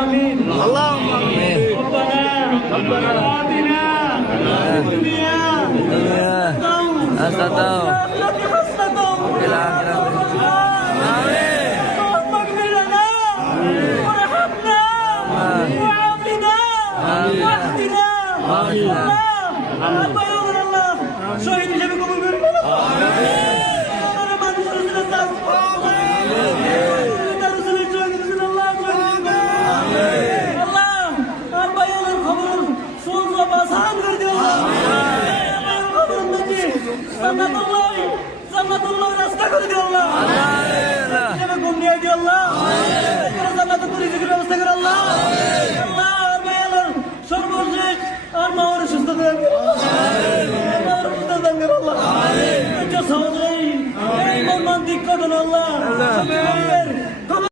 آمين اللهم آمين. ربنا آتنا في الدنيا حسنة وفي الآخرة حسنة وفي الآخرة آمين. اللهم اغفر لنا وارحمنا وعافنا واهدنا الله الله শহীদ হিসেবে কবুল করে নিন মানুষের রাসূলের শহীদ আল্লাহ আল্লাহ আর ভাইয়ের খবর সুজ বাসান করে দিও আল্লাহ খবর নবী জান্নাতুল্লাহ রাস্তা করে দিও আল্লাহ হিসেবে কম নিয়ে দিও আল্লাহ জান্নাতে পরিচিত ব্যবস্থা করে আল্লাহ আল্লাহ আর ভাইয়ের সর্বশেষ আর মাওয়ার সুস্থ করে Allah. Amin. Sahadai. Amin. Romantik kadın Allah. Amin.